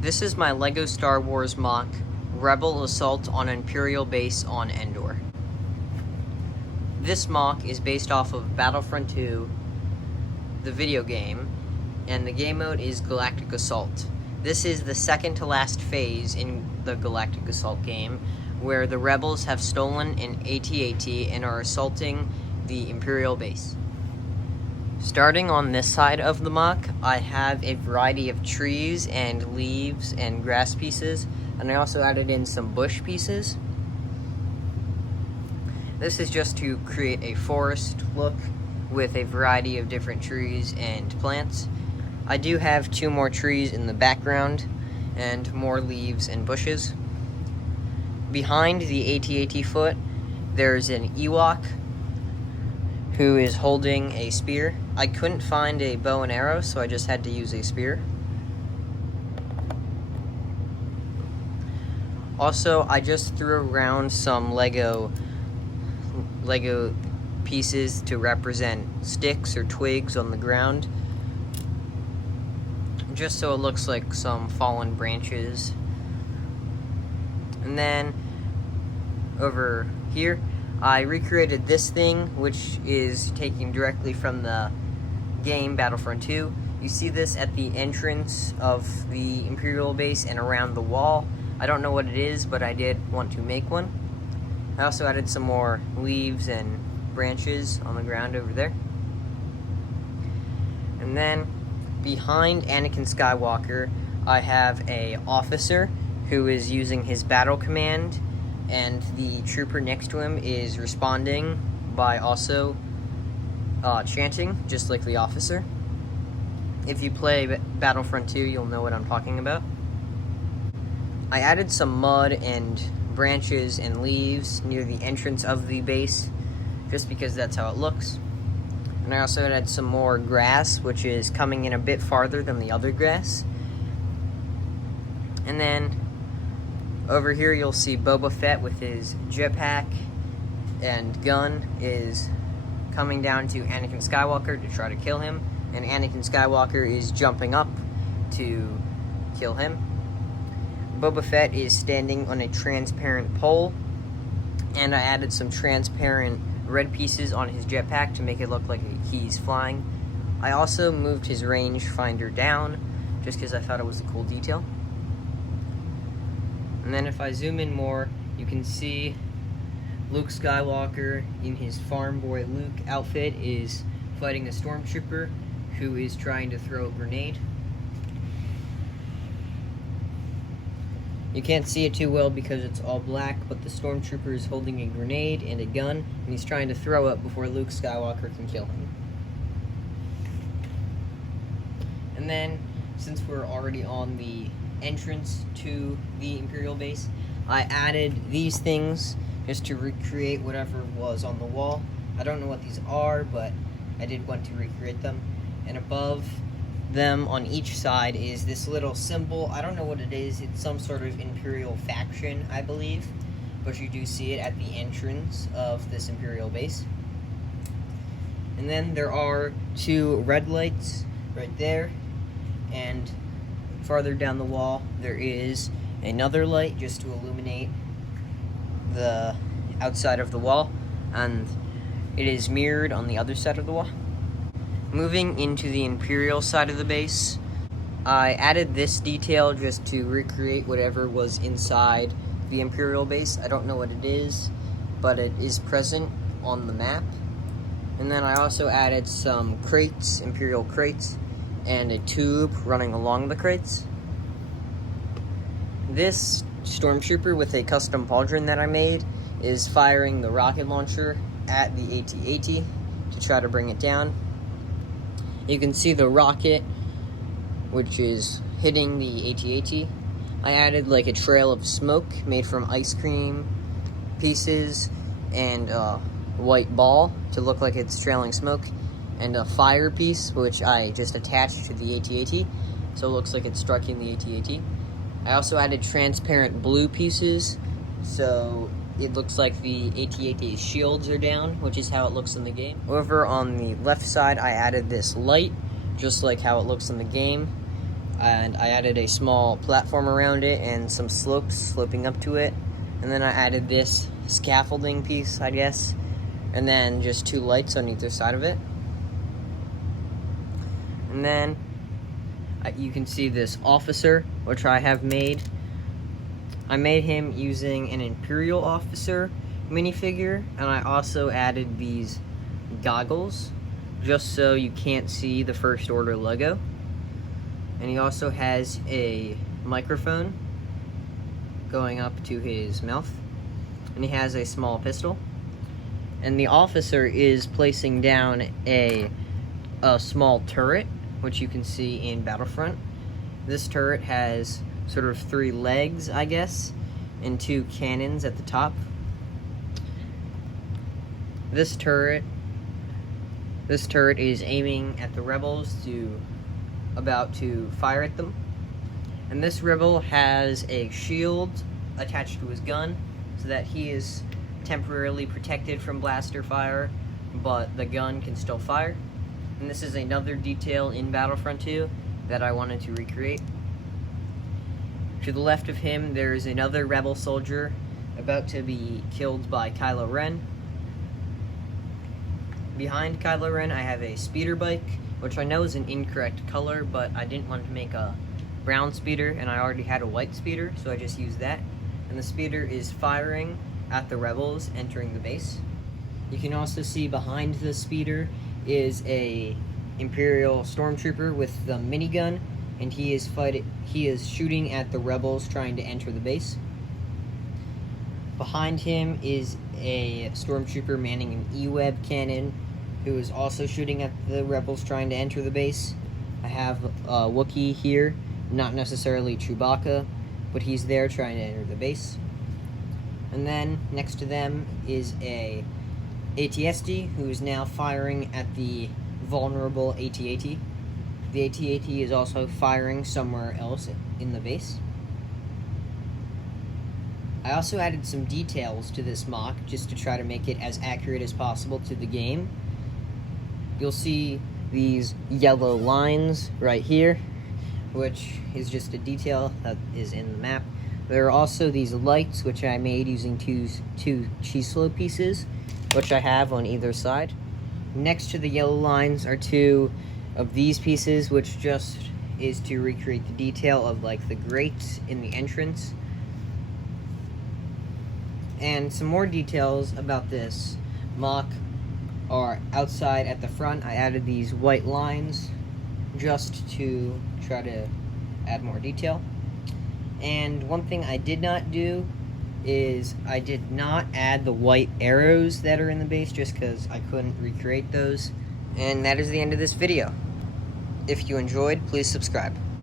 This is my LEGO Star Wars mock Rebel Assault on Imperial Base on Endor. This mock is based off of Battlefront 2, the video game, and the game mode is Galactic Assault. This is the second to last phase in the Galactic Assault game, where the rebels have stolen an AT-AT and are assaulting the Imperial base. Starting on this side of the mock, I have a variety of trees and leaves and grass pieces, and I also added in some bush pieces. This is just to create a forest look with a variety of different trees and plants. I do have 2 more trees in the background and more leaves and bushes. Behind the AT-AT foot, there's an Ewok who is holding a spear. I couldn't find a bow and arrow, so I just had to use a spear. Also, I just threw around some Lego pieces to represent sticks or twigs on the ground, just so it looks like some fallen branches. And then over here, I recreated this thing, which is taken directly from the game Battlefront 2. You see this at the entrance of the Imperial base and around the wall. I don't know what it is, but I did want to make one. I also added some more leaves and branches on the ground over there. And then behind Anakin Skywalker, I have an officer who is using his battle command, and the trooper next to him is responding by also chanting, just like the officer. If you play Battlefront 2, you'll know what I'm talking about. I added some mud and branches and leaves near the entrance of the base, just because that's how it looks. And I also added some more grass, which is coming in a bit farther than the other grass. And then over here you'll see Boba Fett with his jetpack and gun is coming down to Anakin Skywalker to try to kill him, and Anakin Skywalker is jumping up to kill him. Boba Fett is standing on a transparent pole, and I added some transparent red pieces on his jetpack to make it look like he's flying. I also moved his rangefinder down just because I thought it was a cool detail. And then if I zoom in more, you can see Luke Skywalker in his Farm Boy Luke outfit is fighting a stormtrooper who is trying to throw a grenade. You can't see it too well because it's all black, but the stormtrooper is holding a grenade and a gun, and he's trying to throw it before Luke Skywalker can kill him. And then, since we're already on the entrance to the Imperial base, I added these things just to recreate whatever was on the wall. I don't know what these are, but I did want to recreate them. And above them on each side is this little symbol. I don't know what it is. It's some sort of Imperial faction, I believe, but you do see it at the entrance of this Imperial base. And then there are 2 red lights right there, and farther down the wall there is another light just to illuminate the outside of the wall, and it is mirrored on the other side of the wall. Moving into the Imperial side of the base, I added this detail just to recreate whatever was inside the Imperial base. I don't know what it is, but it is present on the map. And then I also added some crates, Imperial crates, and a tube running along the crates. This stormtrooper with a custom pauldron that I made is firing the rocket launcher at the AT-AT to try to bring it down. You can see the rocket, which is hitting the AT-AT. I added like a trail of smoke made from ice cream pieces and a white ball to look like it's trailing smoke, and a fire piece, which I just attached to the AT-AT, so it looks like it's striking the AT-AT. I also added transparent blue pieces, so it looks like the AT-AT's shields are down, which is how it looks in the game. Over on the left side, I added this light, just like how it looks in the game. and I added a small platform around it and some slopes sloping up to it. And then I added this scaffolding piece, I guess, and then just 2 lights on either side of it. And then you can see this officer, which I have made. I made him using an Imperial officer minifigure, and I also added these goggles just so you can't see the First Order logo. And he also has a microphone going up to his mouth, and he has a small pistol. And the officer is placing down a small turret, which you can see in Battlefront. This turret has sort of 3 legs, I guess, and 2 cannons at the top. This turret is aiming at the rebels about to fire at them. And this rebel has a shield attached to his gun so that he is temporarily protected from blaster fire, but the gun can still fire. And this is another detail in Battlefront 2 that I wanted to recreate. To the left of him, there is another rebel soldier about to be killed by Kylo Ren. Behind Kylo Ren, I have a speeder bike, which I know is an incorrect color, but I didn't want to make a brown speeder, and I already had a white speeder, so I just used that. And the speeder is firing at the rebels entering the base. You can also see behind the speeder is a Imperial stormtrooper with the minigun, and he is shooting at the rebels trying to enter the base. Behind him is a stormtrooper manning an E-web cannon, who is also shooting at the rebels trying to enter the base. I have a Wookiee here, not necessarily Chewbacca, but he's there trying to enter the base. And then next to them is a AT-ST, who is now firing at the vulnerable AT-AT. The AT-AT is also firing somewhere else in the base. I also added some details to this mock just to try to make it as accurate as possible to the game. You'll see these yellow lines right here, which is just a detail that is in the map. There are also these lights, which I made using two cheese slope pieces, which I have on either side. Next to the yellow lines are 2 of these pieces, which just is to recreate the detail of like the grates in the entrance. And some more details about this mock are outside at the front. I added these white lines just to try to add more detail. And one thing I did not do is I did not add the white arrows that are in the base just because I couldn't recreate those. And that is the end of this video. If you enjoyed, please subscribe.